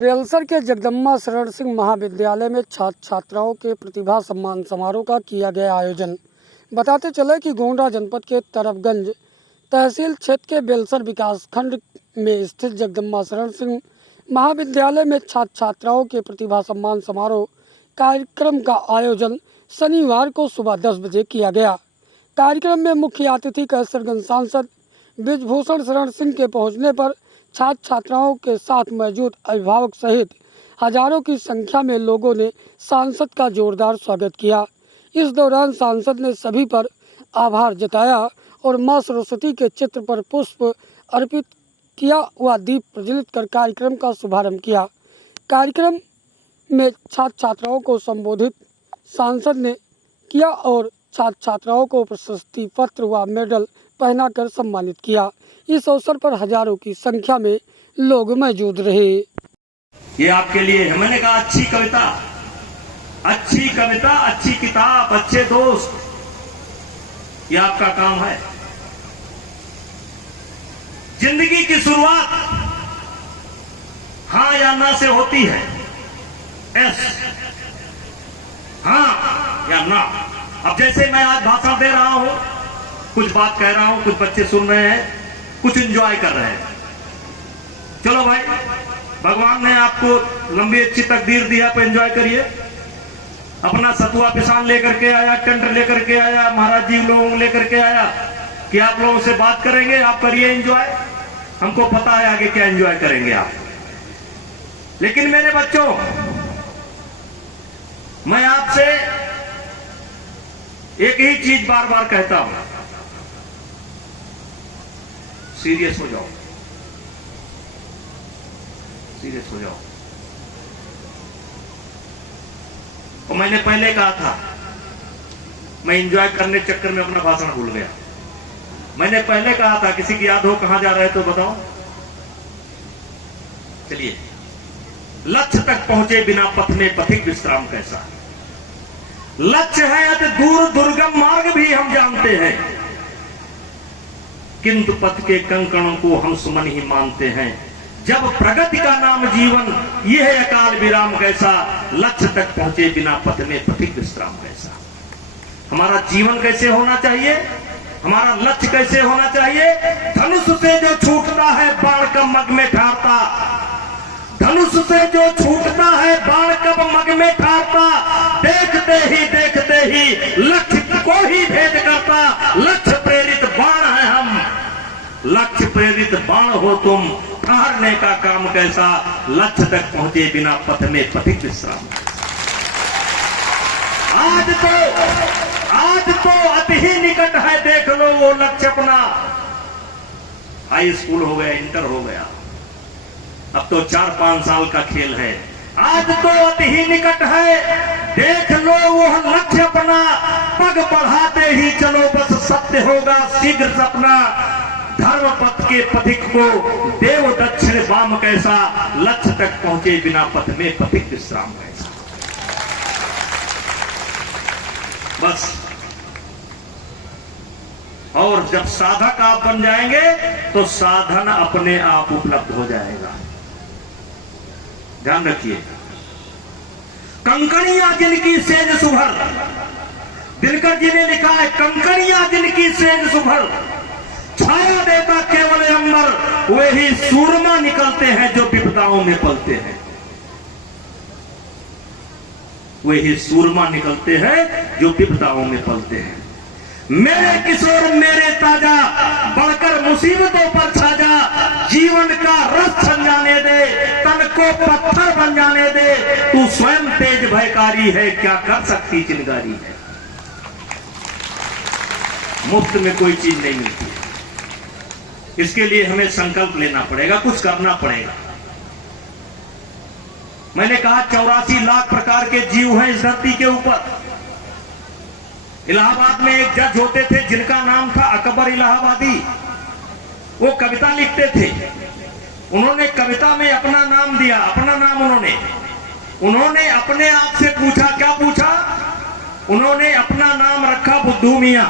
बेलसर के जगदम्बा शरण सिंह महाविद्यालय में छात्र छात्राओं के प्रतिभा सम्मान समारोह का किया गया आयोजन। बताते चले कि गोंडा जनपद के तरफगंज तहसील क्षेत्र के बेलसर विकासखंड में स्थित जगदम्बा शरण सिंह महाविद्यालय में छात्र छात्राओं के प्रतिभा सम्मान समारोह कार्यक्रम का आयोजन शनिवार को सुबह 10 बजे किया गया। कार्यक्रम में मुख्य अतिथि कैसरगंज सांसद ब्रिजभूषण शरण सिंह के पहुंचने पर छात्र छात्राओं के साथ मौजूद अभिभावक सहित हजारों की संख्या में लोगों ने सांसद का जोरदार स्वागत किया। इस दौरान सांसद ने सभी पर आभार जताया और मां सरस्वती के चित्र पर पुष्प अर्पित किया व दीप प्रज्वलित कर कार्यक्रम का शुभारंभ किया। कार्यक्रम में छात्र छात्राओं को संबोधित सांसद ने किया और छात्र छात्राओं को प्रशस्ति पत्र व मेडल पहनाकर सम्मानित किया। इस अवसर पर हजारों की संख्या में लोग मौजूद रहे। ये आपके लिए है। मैंने कहा अच्छी कविता, अच्छी किताब, अच्छे दोस्त, ये आपका काम है। जिंदगी की शुरुआत हाँ या ना से होती है। एस, हाँ या ना। अब जैसे मैं आज भाषण दे रहा हूं, कुछ बात कह रहा हूं, कुछ बच्चे सुन रहे हैं, कुछ एंजॉय कर रहे हैं। चलो भाई, भगवान ने आपको लंबी अच्छी तकदीर दिया तो एंजॉय करिए। अपना सतुआ पिसान लेकर के आया, टेंट लेकर के आया, महाराज जी लोगों लेकर के आया कि आप लोगों से बात करेंगे, आप करिए एंजॉय। हमको पता है आगे क्या एंजॉय करेंगे आप। लेकिन मेरे बच्चों, मैं आपसे एक ही चीज बार बार कहता हूं, सीरियस हो जाओ, सीरियस हो जाओ। और मैंने पहले कहा था, मैं एंजॉय करने चक्कर में अपना भाषण भूल गया। मैंने पहले कहा था, किसी की याद हो कहां जा रहे तो बताओ। चलिए, लक्ष्य तक पहुंचे बिना पथ में पथिक विश्राम कैसा। लक्ष्य है अति दूर दुर्गम मार्ग भी हम जानते हैं, किंतु पथ के कंकणों को हम सुमन ही मानते हैं। जब प्रगति का नाम जीवन, यह है अकाल विराम कैसा। लक्ष्य तक पहुंचे बिना पथ में पथिक विश्राम कैसा। हमारा जीवन कैसे होना चाहिए, हमारा लक्ष्य कैसे होना चाहिए। धनुष से जो छूटता है बाण कब मग में ठारता। धनुष से जो छूटता है बाण कब मग में ठारता। देखते ही लक्ष्य को ही भेद करता। लक्ष्य प्रेरित बाण है हम, लक्ष्य प्रेरित बाण हो तुम। ठहरने का काम कैसा, लक्ष्य तक पहुंचे बिना पथ में पथिक विश्राम। आज तो अति ही निकट है, देख लो वो लक्ष्य अपना। हाई स्कूल हो गया, इंटर हो गया, अब तो 4-5 साल का खेल है। आज तो अति ही निकट है, देख लो वो लक्ष्य अपना। पग बढ़ाते ही चलो, बस सत्य होगा शीघ्र सपना। धर्म पथ के पथिक को देव दक्षिण वाम कैसा। लक्ष्य तक पहुंचे बिना पथ में पथिक विश्राम कैसा। बस, और जब साधक आप बन जाएंगे तो साधन अपने आप उपलब्ध हो जाएगा। ध्यान रखिए, कंकड़ियां जिनकी सेज सुभर, दिनकर जी ने लिखा है, कंकड़ियां जिनकी सेज सुभर, छाया देता केवल अंबर, वे ही सूरमा निकलते हैं जो विपदाओं में पलते हैं। वे ही सूरमा निकलते हैं जो विपदाओं में पलते हैं। मेरे किशोर मेरे ताजा, बढ़कर मुसीबतों पर छाजा। जीवन का रस छन जाने दे, तन को पत्थर बन जाने दे। तू स्वयं तेज भयकारी है, क्या कर सकती चिंगारी है। मुफ्त में कोई चीज नहीं मिलती, इसके लिए हमें संकल्प लेना पड़ेगा, कुछ करना पड़ेगा। मैंने कहा 84 लाख प्रकार के जीव हैं इस धरती के ऊपर। इलाहाबाद में एक जज होते थे जिनका नाम था अकबर इलाहाबादी। वो कविता लिखते थे। उन्होंने कविता में अपना नाम दिया, अपना नाम उन्होंने अपने आप से पूछा, क्या पूछा? उन्होंने अपना नाम रखा बुद्धू मियां।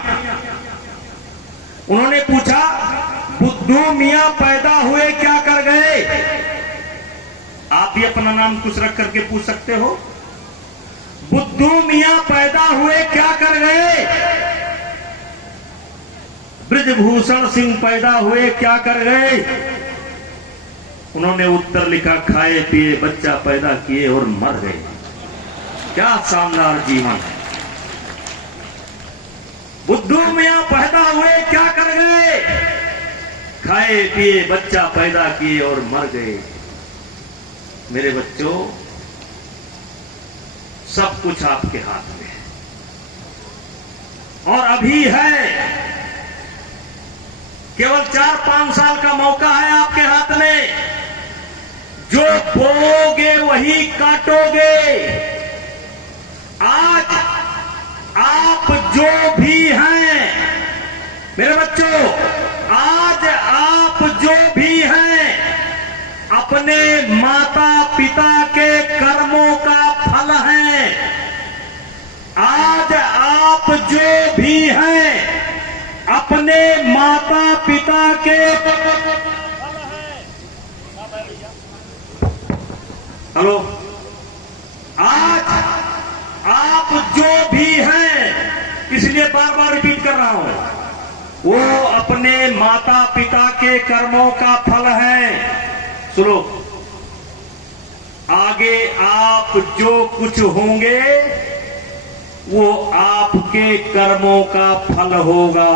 उन्होंने पूछा, बुद्धू मियां पैदा हुए क्या कर गए? आप भी अपना नाम कुछ रख करके पूछ सकते हो। बुद्धू मियां पैदा हुए क्या कर गए? बृजभूषण सिंह पैदा हुए क्या कर गए? उन्होंने उत्तर लिखा, खाए पिए बच्चा पैदा किए और मर गए। क्या शानदार जीवन है। बुद्धू मियां पैदा हुए क्या कर गए? खाए पिए बच्चा पैदा किए और मर गए। मेरे बच्चों, सब कुछ आपके हाथ में है और अभी है। केवल 4-5 साल का मौका है आपके हाथ में। जो बोओगे वही काटोगे। आज आप जो भी हैं मेरे बच्चों, आज आप जो भी हैं अपने माता पिता के कर्मों का फल हैं। आज आप जो भी हैं अपने माता पिता के हेलो, आज आप जो भी हैं, इसलिए बार बार रिपीट कर रहा हूं, वो अपने माता पिता के कर्मों का फल है। सुनो, आगे आप जो कुछ होंगे वो आपके कर्मों का फल होगा।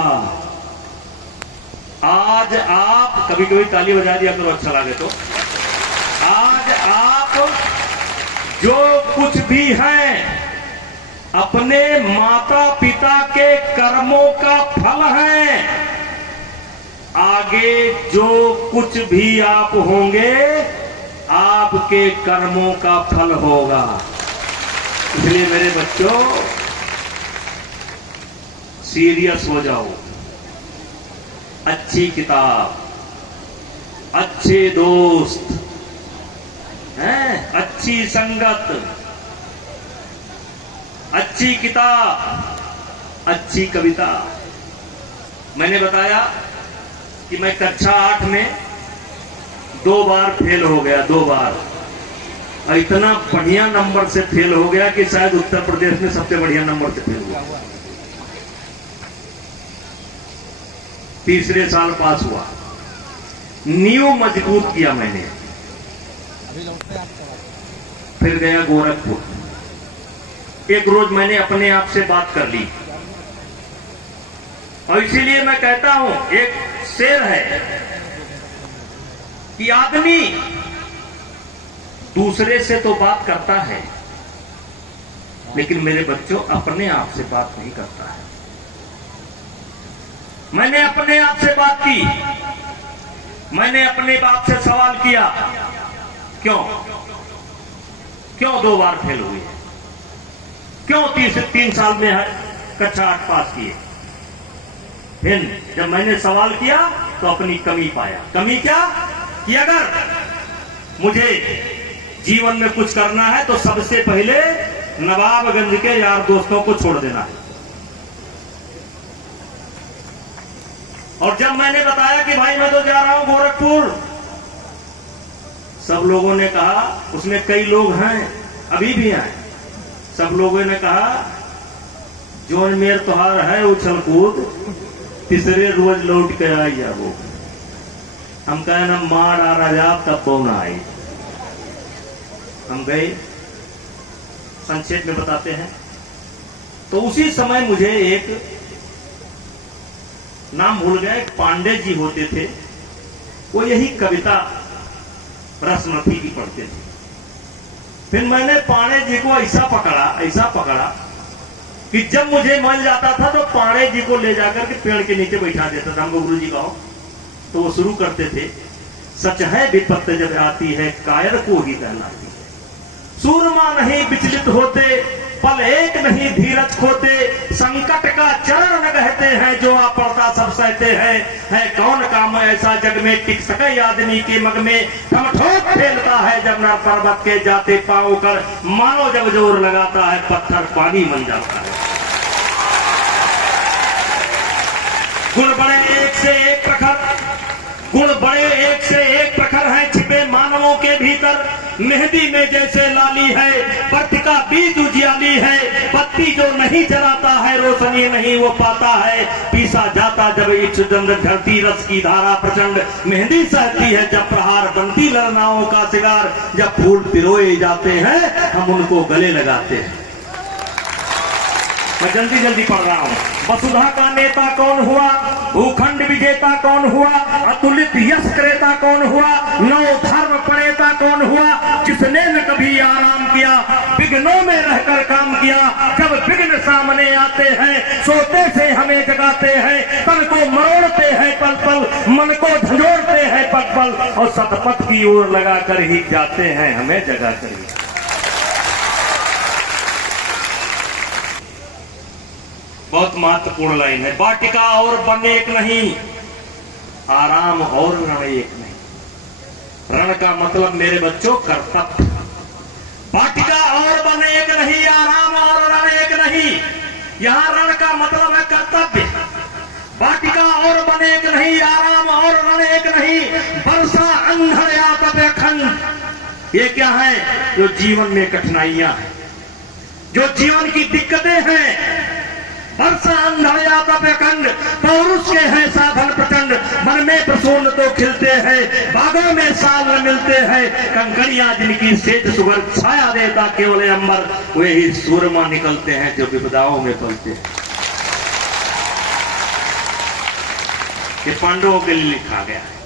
आज आप कभी कभी ताली बजा दिया करो, अच्छा लगे तो। आज आप जो कुछ भी हैं अपने माता पिता के कर्मों का फल है। आगे जो कुछ भी आप होंगे आपके कर्मों का फल होगा। इसलिए मेरे बच्चों, सीरियस हो जाओ। अच्छी किताब, अच्छे दोस्त हैं, अच्छी संगत, अच्छी किताब, अच्छी कविता। मैंने बताया कि मैं कक्षा 8 में 2 बार फेल हो गया, 2 बार, और इतना बढ़िया नंबर से फेल हो गया कि शायद उत्तर प्रदेश में सबसे बढ़िया नंबर से फेल हुआ। तीसरे साल पास हुआ। नींव मजबूत किया मैंने। फिर गया गोरखपुर। एक रोज मैंने अपने आप से बात कर ली, और इसीलिए मैं कहता हूं, एक शेर है कि आदमी दूसरे से तो बात करता है, लेकिन मेरे बच्चों अपने आप से बात नहीं करता है। मैंने अपने आप से बात की। मैंने अपने बाप से सवाल किया, क्यों 2 बार फेल हुए? क्यों 3 साल में कक्षा 8 पास किए? फिर जब मैंने सवाल किया तो अपनी कमी पाया। कमी क्या? कि अगर मुझे जीवन में कुछ करना है तो सबसे पहले नवाबगंज के यार दोस्तों को छोड़ देना है। और जब मैंने बताया कि भाई मैं तो जा रहा हूं गोरखपुर, सब लोगों ने कहा, उसमें कई लोग हैं, अभी भी हैं, सब लोगों ने कहा जोन मेर तोहार है उछल कूद, तीसरे रोज लौट के आई वो। हम कहे ना मार आ राजा तब पौना आई। हम गए, संक्षेप में बताते हैं। तो उसी समय मुझे एक नाम भूल गया, एक पांडे जी होते थे, वो यही कविता रसमती की पढ़ते थे। फिर मैंने पांडे जी को ऐसा पकड़ा कि जब मुझे मिल जाता था तो पांडे जी को ले जाकर के पेड़ के नीचे बैठा देता था। हमको गुरु जी कहो तो वो शुरू करते थे, सच है विपत्त जब आती है कायर को ही कहलाती है। सूरमा नहीं विचलित होते, पल एक नहीं धीरज खोते, संकट का चरण न कहते हैं, जो आ पड़ता सब सहते हैं। है कौन काम ऐसा जग में टिक सके आदमी के मग में, हम ठोक फेलता है जब ना पर्वत के जाते पांव कर, मानो जब जोर लगाता है पत्थर पानी बन जाता है। गुण बड़े एक से एक प्रखर, गुण बड़े एक से एक प्रखर हैं छिपे मानवों के भीतर, मेहंदी में जैसे लाली है, व्रत का बीज उजियाली है, बत्ती जो नहीं जलाता है रोशनी नहीं वो पाता है। पीसा जाता जब इच्छ चंद्र धरती रस की धारा प्रचंड, मेहंदी सहती है जब प्रहार बनती ललनाओं का सिगार। जब फूल पिरोए जाते हैं हम उनको गले लगाते हैं। मैं जल्दी जल्दी पढ़ रहा हूँ। वसुधा का नेता कौन हुआ, भूखंड विजेता कौन हुआ, अतुलित यश क्रेता कौन हुआ, नौ धर्म प्रणेता कौन हुआ, जिसने न कभी आराम किया, विघ्नों में रहकर काम किया। जब विघ्न सामने आते हैं सोते से हमें जगाते हैं, तन को मरोड़ते हैं पल पल, मन को झंझोड़ते हैं पल पल, और सतपथ की ओर लगाकर ही जाते हैं हमें जगाकर ही। बहुत महत्वपूर्ण लाइन है। वाटिका और वन एक नहीं, आराम और रण एक नहीं। रण का मतलब मेरे बच्चों कर्तव्य। वाटिका और वन एक नहीं, आराम और रण एक नहीं। यहां रण का मतलब है कर्तव्य। वाटिका और वन एक नहीं, आराम और रण एक नहीं। वर्षा अंधड़ या तपेखंड, ये क्या है? जो जीवन में कठिनाइयां हैं, जो जीवन की दिक्कतें हैं। वर्षा अंधड़ या तपेखंड, पौरुष के हैं साधन प्रचंड, मन में प्रसून तो खिलते हैं, बागों में साल न मिलते हैं। कंकड़ियां जिनकी सेज सुगर छाया देता केवल अंबर, वे ही सूरमा निकलते हैं जो विपदाओं में पलते हैं। ये पांडवों के लिए लिखा गया है।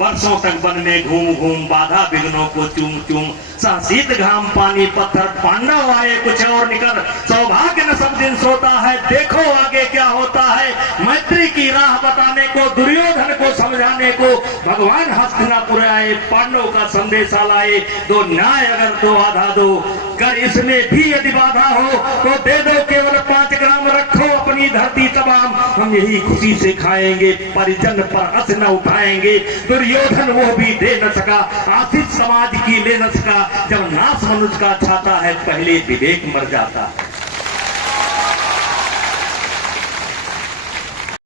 वर्षों तक वन में घूम घूम बाधा विघ्नों को चूम चूम, शीत घाम पानी पत्थर, पांडव आए कुछ और निकल। सौभाग्य न सब दिन सोता है, देखो आगे क्या होता है। मैत्री की राह बताने को, दुर्योधन को समझाने को भगवान हस्तिनापुर आए, पांडव का संदेशा लाए। दो न्याय अगर तो आधा दो, कर इसमें भी यदि बाधा हो तो दे दो केवल 5 ग्राम, रखो अपनी धरती तमाम। हम यही खुशी से खाएंगे, परिजन पर हंस न उठाएंगे। दुर्योधन वो भी दे न सका, आशीष समाज की ले न सका। जब नाश मनुष्य का छाता है पहले विवेक मर जाता है।